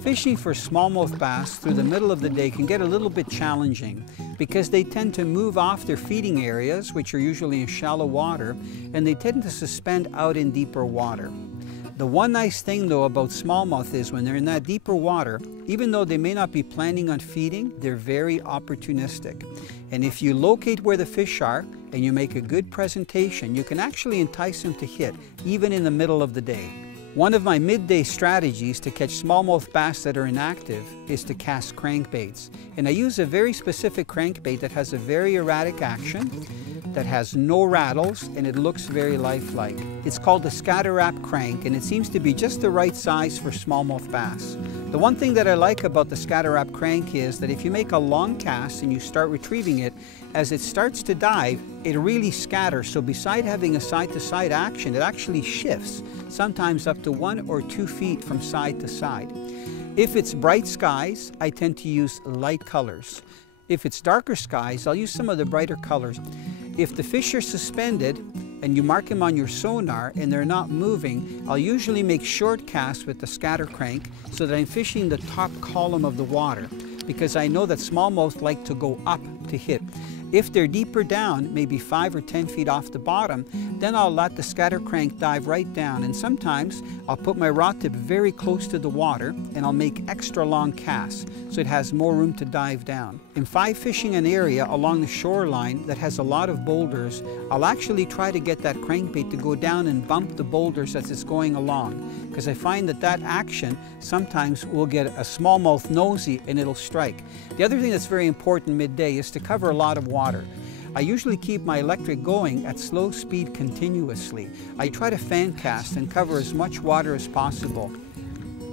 Fishing for smallmouth bass through the middle of the day can get a little bit challenging because they tend to move off their feeding areas, which are usually in shallow water, and they tend to suspend out in deeper water. The one nice thing though about smallmouth is when they're in that deeper water, even though they may not be planning on feeding, they're very opportunistic. And if you locate where the fish are and you make a good presentation, you can actually entice them to hit even in the middle of the day. One of my midday strategies to catch smallmouth bass that are inactive is to cast crankbaits. And I use a very specific crankbait that has a very erratic action, that has no rattles, and it looks very lifelike. It's called the scatter wrap crank, and it seems to be just the right size for smallmouth bass. The one thing that I like about the scatter wrap crank is that if you make a long cast and you start retrieving it, as it starts to dive, it really scatters. So beside having a side-to-side action, it actually shifts, sometimes up to 1 or 2 feet from side to side. If it's bright skies, I tend to use light colors. If it's darker skies, I'll use some of the brighter colors. If the fish are suspended and you mark them on your sonar and they're not moving, I'll usually make short casts with the scatter crank so that I'm fishing the top column of the water, because I know that smallmouth like to go up to hit. If they're deeper down, maybe 5 or 10 feet off the bottom, then I'll let the scatter crank dive right down. And sometimes I'll put my rod tip very close to the water and I'll make extra long casts so it has more room to dive down. If I'm fishing an area along the shoreline that has a lot of boulders, I'll actually try to get that crankbait to go down and bump the boulders as it's going along, because I find that that action sometimes will get a smallmouth nosy and it'll strike. The other thing that's very important midday is to cover a lot of water. I usually keep my electric going at slow speed continuously. I try to fan cast and cover as much water as possible.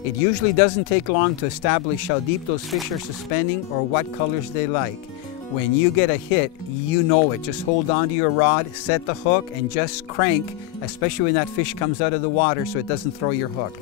It usually doesn't take long to establish how deep those fish are suspending or what colors they like. When you get a hit, you know it. Just hold on to your rod, set the hook, and just crank, especially when that fish comes out of the water so it doesn't throw your hook.